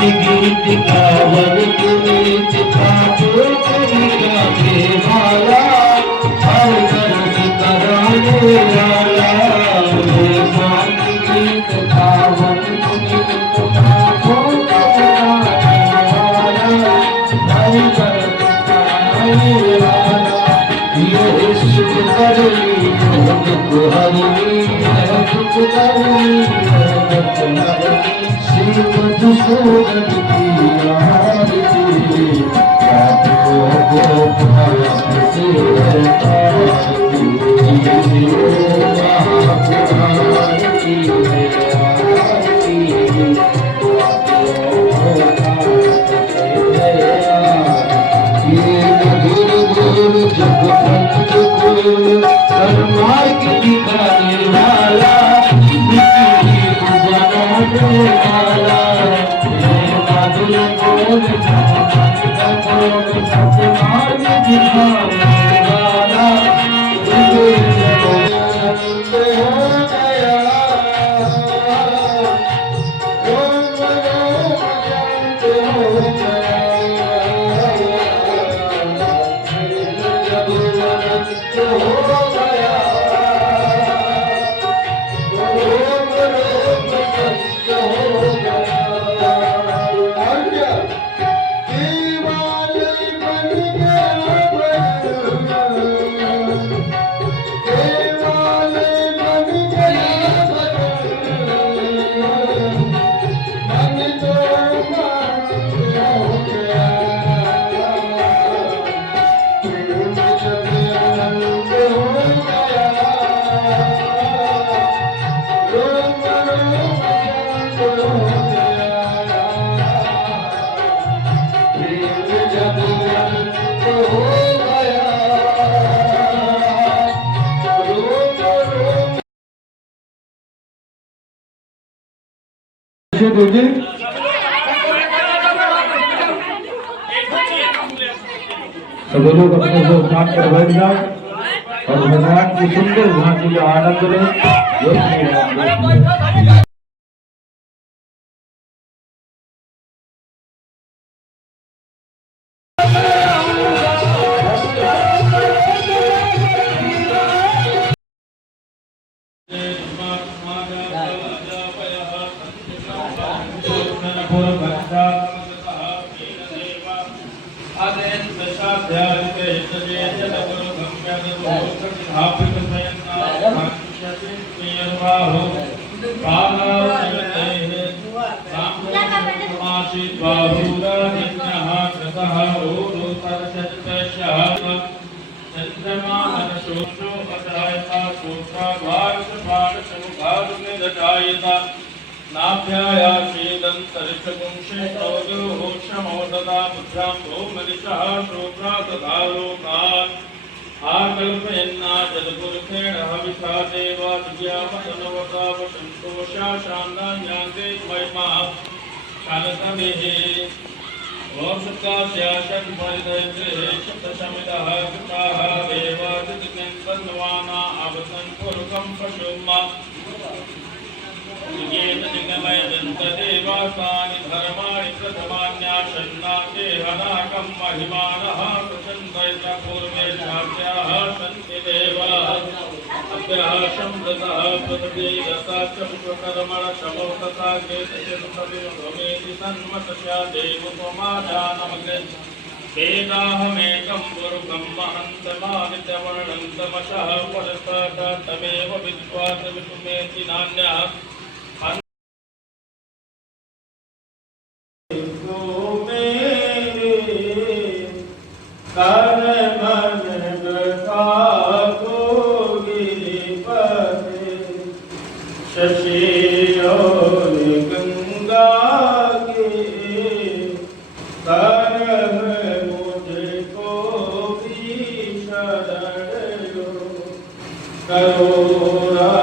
गीत गावन पुनीत ठाकुर कविता के माला हर दर्द कराने वाला शांत गीत गावन पुनीत ठाकुर कविता के माला हर दर्द कराने वाला ये सुख करनी दुख हरनी सुख करनी श्री मधुसूदन की आरती आपको गोपाल से आरती महापुराण की आरती ये मधुर बोल जग पंच खोल कर्मार्ग दिखाने वाला जी सब लोग अपने को स्थान पर बैठ जाए और भगवान की सुंदर झांकी का आनंद लें। वेदाहमेकं गुरुकं महन्तमानित्यवर्णं तमसः परस्तः तमेव विद्वात् विष्णुमेति नान्यः करो